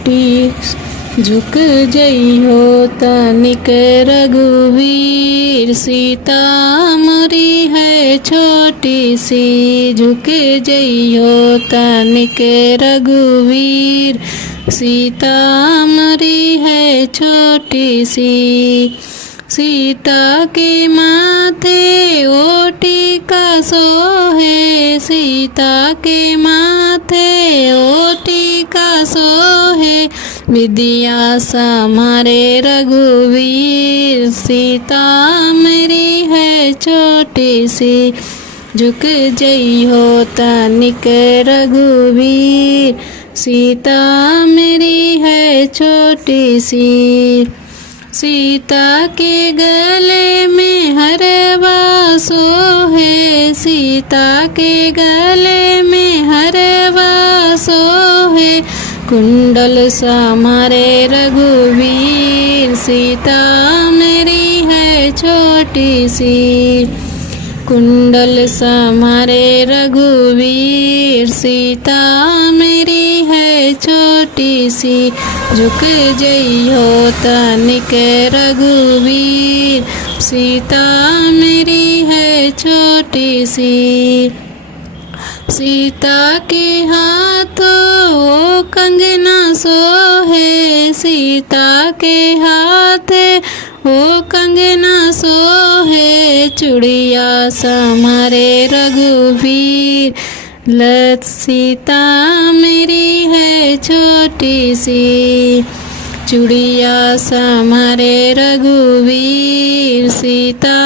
छोटी झुक जइहो तनिक रघुवीर। सीता मोरी है छोटी सी, झुक जइहो तनिक रघुवीर। सीता मोरी है छोटी सी। सीता के माथे ओटी का सोहे, सीता के माथे ओटी का सोहे। विद्या समारे रघुवीर। सीता मेरी है छोटी सी, झुक जइहो तनिक रघुवीर। सीता मेरी है छोटी सी। सीता के गले में हरवा सोहे, सीता के गले में हरवा सोहे। कुंडल समारे रघुवीर। सीता मेरी है छोटी सी, कुंडल समारे रघुवीर। सीता मेरी है छोटी सी, झुक जइहो तनिक रघुवीर। सीता मेरी है छोटी सी। सीता के हाथों कंगना सोहे, सीता के हाथ ओ कंगना सोहे। चूड़िया समारे रघुवीर। लत सीता मेरी है छोटी सी, चूड़िया समारे रघुवीर। सीता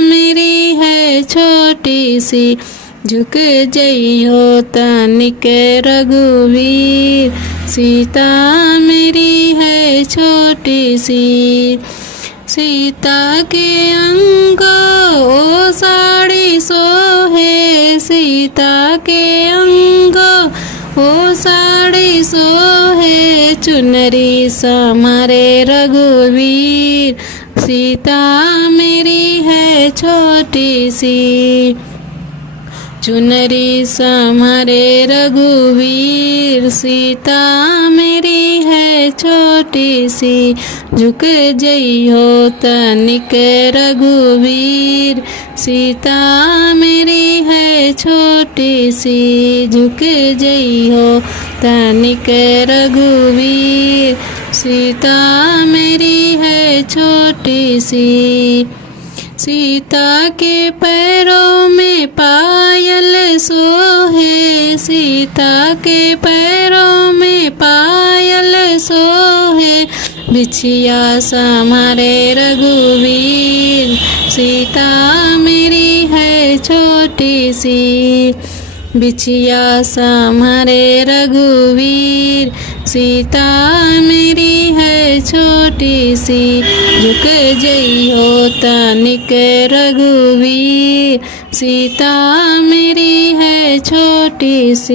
मेरी है छोटी सी, झुक जइहो तनिक रघुवीर। सीता मेरी है छोटी सी। सीता के अंग ओ साड़ी सोहे, सीता के अंग ओ साड़ी सोहे। चुनरी समारे रघुवीर। सीता मेरी है छोटी सी, चुनरी समारे रघुवीर। सीता मेरी है छोटी सी, झुक जइहो तनिक रघुवीर। सीता मेरी है छोटी सी, झुक जइहो तनिक रघुवीर। सीता मेरी है छोटी सी। सीता के पैरों में पायल सोहे, सीता के पैरों में पायल सोहे। बिछिया समारे रघुवीर। सीता मेरी है छोटी सी, बिछिया समारे रघुवीर। सीता मेरी है छोटी सी, झुक जइहो तनिक रघुवीर। सीता मेरी है छोटी सी।